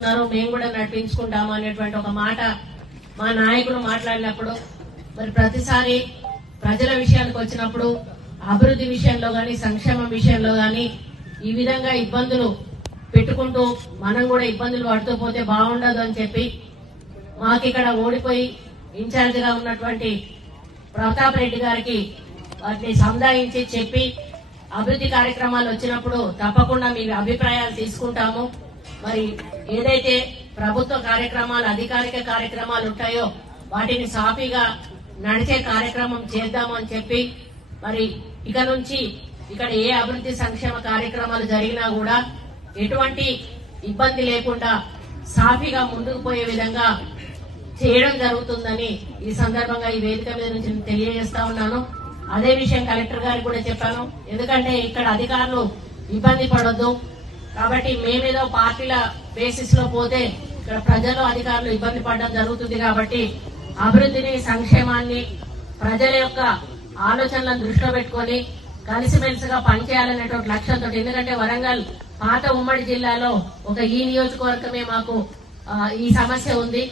మేము కూడా నడిపించుకుంటాము అనేటువంటి ఒక మాట మా నాయకులు మాట్లాడినప్పుడు మరి ప్రతిసారి ప్రజల విషయానికి వచ్చినప్పుడు అభివృద్ధి విషయంలో కానీ సంక్షేమం విషయంలో కానీ ఈ విధంగా ఇబ్బందులు పెట్టుకుంటూ మనం కూడా ఇబ్బందులు పడుతూ పోతే బాగుండదు అని చెప్పి మాకు ఇక్కడ ఓడిపోయి ఇన్ఛార్జిగా ఉన్నటువంటి ప్రతాప్ రెడ్డి గారికి వాటిని సముదాయించి చెప్పి అభివృద్ధి కార్యక్రమాలు వచ్చినప్పుడు తప్పకుండా మీ అభిప్రాయాలు తీసుకుంటాము. మరి ఏదైతే ప్రభుత్వ కార్యక్రమాలు అధికారిక కార్యక్రమాలు ఉంటాయో వాటిని సాఫీగా నడిచే కార్యక్రమం చేద్దామని చెప్పి మరి ఇక నుంచి ఇక్కడ ఏ అభివృద్ధి సంక్షేమ కార్యక్రమాలు జరిగినా కూడా ఎటువంటి ఇబ్బంది లేకుండా సాఫీగా ముందుకు పోయే విధంగా చేయడం జరుగుతుందని ఈ సందర్భంగా ఈ వేదిక మీద నుంచి నేను తెలియజేస్తా ఉన్నాను. అదే విషయం కలెక్టర్ గారికి కూడా చెప్పాను. ఎందుకంటే ఇక్కడ అధికారులు ఇబ్బంది పడొద్దు. కాబట్టి మేమేదో పార్టీల బేసిస్లో పోతే ఇక్కడ ప్రజలు అధికారులు ఇబ్బంది పడడం జరుగుతుంది కాబట్టి అభివృద్ధిని సంక్షేమాన్ని ప్రజల యొక్క ఆలోచనలను దృష్టిలో పెట్టుకొని కలిసిమెలిసిగా పనిచేయాలనేటువంటి లక్ష్యంతో ఎందుకంటే వరంగల్ పాత ఉమ్మడి జిల్లాలో ఒక ఈ నియోజకవర్గమే మాకు ఈ సమస్య ఉంది.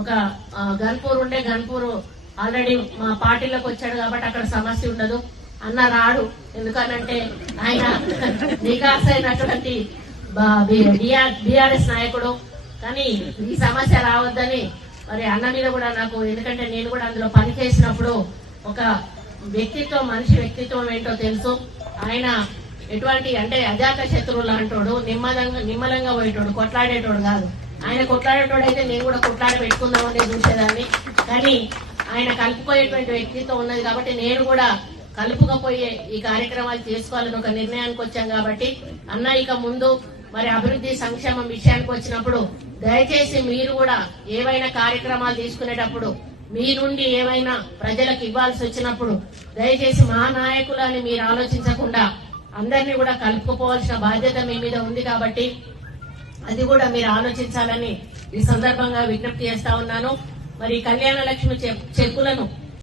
ఒక గన్పూర్ ఉండే గన్పూర్ ఆల్రెడీ మా పార్టీలోకి వచ్చాడు కాబట్టి అక్కడ సమస్య ఉండదు. అన్న రాడు. ఎందుకనంటే ఆయన నికాస్ అయినటువంటి బీఆర్ఎస్ నాయకుడు. కానీ ఈ సమస్య రావద్దని మరి అన్న మీద కూడా నాకు ఎందుకంటే నేను కూడా అందులో పని చేసినప్పుడు ఒక వ్యక్తిత్వం మనిషి వ్యక్తిత్వం ఏంటో తెలుసు. ఆయన ఎటువంటి అంటే అజాత శత్రువు లాంటోడు నిమ్మలంగా నిమ్మలంగా పోయేటోడు కొట్లాడేటోడు కాదు. ఆయన కొట్లాడేటోడు అయితే నేను కూడా కొట్లాడ పెట్టుకుందామని చూసేదాన్ని. కానీ ఆయన కలుపుకోయేటువంటి వ్యక్తిత్వం ఉన్నది కాబట్టి నేను కూడా కలుపుకపోయే ఈ కార్యక్రమాలు చేసుకోవాలని ఒక నిర్ణయానికి వచ్చాం కాబట్టి అన్న ఇక ముందు మరి అభివృద్ధి సంక్షేమం విషయానికి వచ్చినప్పుడు దయచేసి మీరు కూడా ఏవైనా కార్యక్రమాలు తీసుకునేటప్పుడు మీ నుండి ఏమైనా ప్రజలకు ఇవ్వాల్సి వచ్చినప్పుడు దయచేసి మా నాయకులని మీరు ఆలోచించకుండా అందరినీ కూడా కలుపుకోవాల్సిన బాధ్యత మీ మీద ఉంది కాబట్టి అది కూడా మీరు ఆలోచించాలని ఈ సందర్భంగా విజ్ఞప్తి చేస్తా ఉన్నాను. మరి కళ్యాణ లక్ష్మి చెక్కులను